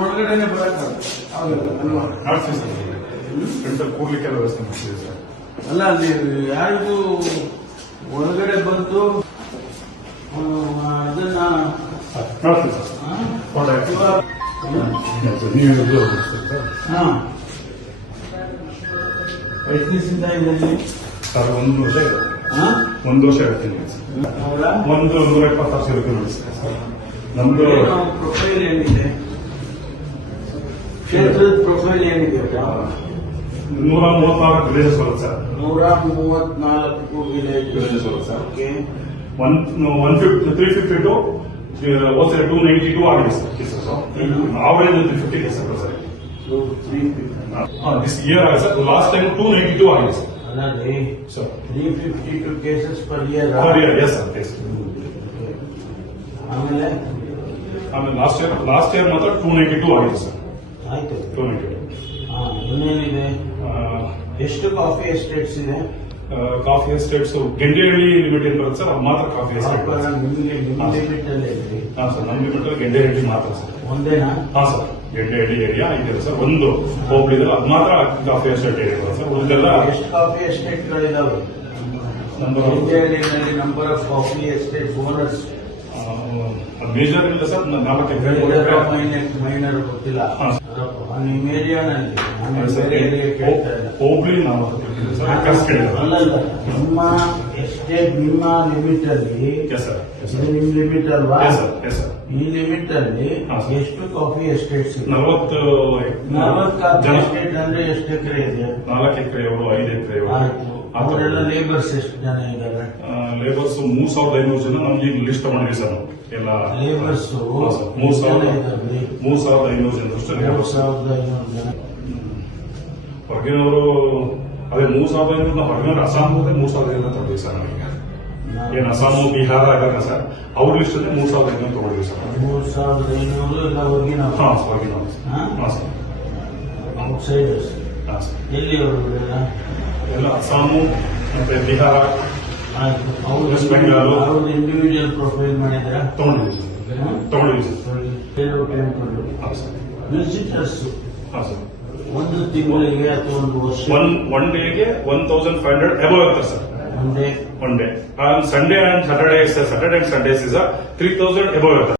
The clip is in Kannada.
ಒಳಗಡೆ ಒಳಗಡೆನೆ ಮಾಡಿಸ್ತೀವಿ ಸರ್. ಫ್ರೆಂಡ್ಸಲ್ಲಿ ಕೂರ್ಲಿಕ್ಕೆಲ್ಲ ವ್ಯವಸ್ಥೆ ಮಾಡ್ತೀವಿ ಸರ್. ಅಲ್ಲ ಅಲ್ಲಿ ಯಾರಿಗೂ ಒಳಗಡೆ ಬಂತು ಅದನ್ನ ಮಾಡ್ತೀವಿ ಸರ್. ನೀವು ಎಷ್ಟು ದಿವಸದಿಂದ ಇದೆ ಸರ್ 1 ವರ್ಷ ಇದೆ. 1 ವರ್ಷ ಇರ್ತೀನಿ ಒಂದು 126 ರೂಪಾಯಿ ನೋಡಿ ಸರ್. ನಮ್ದು ಪ್ರೊಫೈಲ್ ಏನಿದೆ, ಕ್ಷೇತ್ರದ ಪ್ರೊಫೈಲ್ ಏನಿದೆ? 134 ವಿಲೇಜಸ್ ಬರುತ್ತೆ ಸರ್. 134 ವಿಲೇಜಸ್ ಬರುತ್ತೆ ಸರ್. 352 292 ಆಗಿದೆ sir cases. Average 350 cases sir. This year ಆಗಿದೆ ಸರ್. ಲಾಸ್ಟ್ ಟೈಮ್ 292 ಆಗಿದೆ ಸರ್. ಅಲ್ಲದೆ sir 352 cases per year. Yes sir case. ಆಮೇಲೆ ಲಾಸ್ಟ್ ಇಯರ್ ಮಾತ್ರ 292 ಆಗಿದೆ ಸರ್. ಆಯ್ತು. 292. ಇನ್ನೇನಿದೆ? ಎಷ್ಟು ಕಾಫಿ ಎಸ್ಟೇಟ್ಸ್ ಇದೆ? ಕಾಫಿ ಎಸ್ಟೇಟ್ಸ್ ಗೆಂಡೇಹಳ್ಳಿ ಲಿಮಿಟೆಡ್ ಬರುತ್ತೆ ಸರ್. ಅದು ಮಾತ್ರ ಕಾಫಿ ಎಸ್ಟೇಟ್. ನಿಮ್ಮ ಲಿಮಿಟ್ ಅಲ್ಲಿ ಇದೆ? ಹಾಂ ಸರ್, ನಮ್ಮ ಲಿಮಿಟ್ ಅಲ್ಲಿ ಗೆಂಡೇಹಳ್ಳಿ ಮಾತ್ರ ಸರ್. ಒಂದೇನಾ? ಹಾಂ ಸರ್, ಗೆಂಡೇಹಳ್ಳಿ ಏರಿಯಾ ಇದೆ ಸರ್. ಒಂದು ಹೋಬಳಿದಲ್ಲಿ ಅದು ಮಾತ್ರ ಕಾಫಿ ಎಸ್ಟೇಟ್ ಏರಿಯಾ ಬರುತ್ತೆ ಸರ್. ಉಳಿದೆಲ್ಲ ಎಷ್ಟು ಕಾಫಿ ಎಸ್ಟೇಟ್ಗಳಿದಾವೆ? ಗೆಂಡೇಹಳ್ಳಿನಲ್ಲಿ number of coffee estate owners major ಇಲ್ಲ ಸರ್. 4 ಮೈನರ್ ಗೊತ್ತಿಲ್ಲ. ನಿಮ್ಮ ಏರಿಯಾನಲ್ಲಿ ಹೋಬಳಿ ನಾವು ಅಲ್ಲಲ್ಲ, ನಿಮ್ಮ ಎಸ್ಟೇಟ್ ನಿಮ್ಮ ಲಿಮಿಟ್ ಅಲ್ಲಿ ನಿಮ್ ಲಿಮಿಟ್ ಅಲ್ವಾ? ಈ ಲಿಮಿಟ್ ಅಲ್ಲಿ ಎಷ್ಟು ಕಾಫಿ ಎಸ್ಟೇಟ್ಸ್? 40 ಕಾಫಿ ಎಸ್ಟೇಟ್ ಅಂದ್ರೆ ಎಷ್ಟು ಎಕರೆ ಇದೆ? 4 ಎಕರೆಯವರು, 5 ಎಕರೆಯವರು. ಆಯ್ತು. ಅವರೆಲ್ಲ ಲೇಬರ್ಸ್ ಎಷ್ಟು ಜನ ಇದ್ದಾರೆ? ಲೇಬರ್ಸ್ 3500 ಜನ. ನಮ್ಗೆ ಈಗ ಲಿಸ್ಟ್ ತಗೊಂಡಿವಿ ಸರ್. ನಾವು ಎಲ್ಲ ಲೇಬರ್ಸ್ 3500 ಜನ. 3500 ಜನ. ಹೊರಗಿನವರು ಅದೇ 3500. ನಾವು ಹೊರಗಿನವರು ಅಸ್ಸಾಂ 3500 ತಗೊಂಡಿವಿ ಸರ್. ನಮಗೆ ಏನು ಅಸ್ಸಾಮು ಬಿಹಾರ ಇದ್ದಾರೆ ಸರ್. ಅವ್ರ ಲಿಸ್ಟ್ ಅಲ್ಲಿ 3500 ತಗೊಂಡಿವಿ ಸರ್. 3500 ಎಲ್ಲ ಹೊರಗಿನವರು? ಹಾಂ, ಹೊರಗಿನವರು. ಹಾಂ ಸರ್. ಔಟ್ಸೈಡರ್ಸ್. ಹಾಂ ಸರ್. ಎಲ್ಲಿ ಹೊರಗಡೆ? ಎಲ್ಲ ಅಸ್ಸಾಮು ಮತ್ತೆ ಬಿಹಾರ, ವೆಸ್ಟ್ ಬೆಂಗಾಲ್. ಅವ್ರದ್ದು ಇಂಡಿವಿಜುವಲ್ ಪ್ರೊಫೈಲ್ ಮಾಡಿದ್ರ? ತಗೊಂಡಿದ್ದೀವಿ ಸರ್. ಹಾಂ ಸರ್. ವಿಸಿಟರ್ಸ್ ಹಾಂ ಸರ್. ಒಂದು ತಿಂಗಳಿಗೆ ಅಥವಾ ಒಂದು ವರ್ಷ? ಒನ್ ಡೇಗೆ 1500 ಅಬೌವ್ ಇರ್ತಾರೆ sir. One day. Sunday and Saturday and Sundays is 3000 above ಇರ್ತಾರೆ.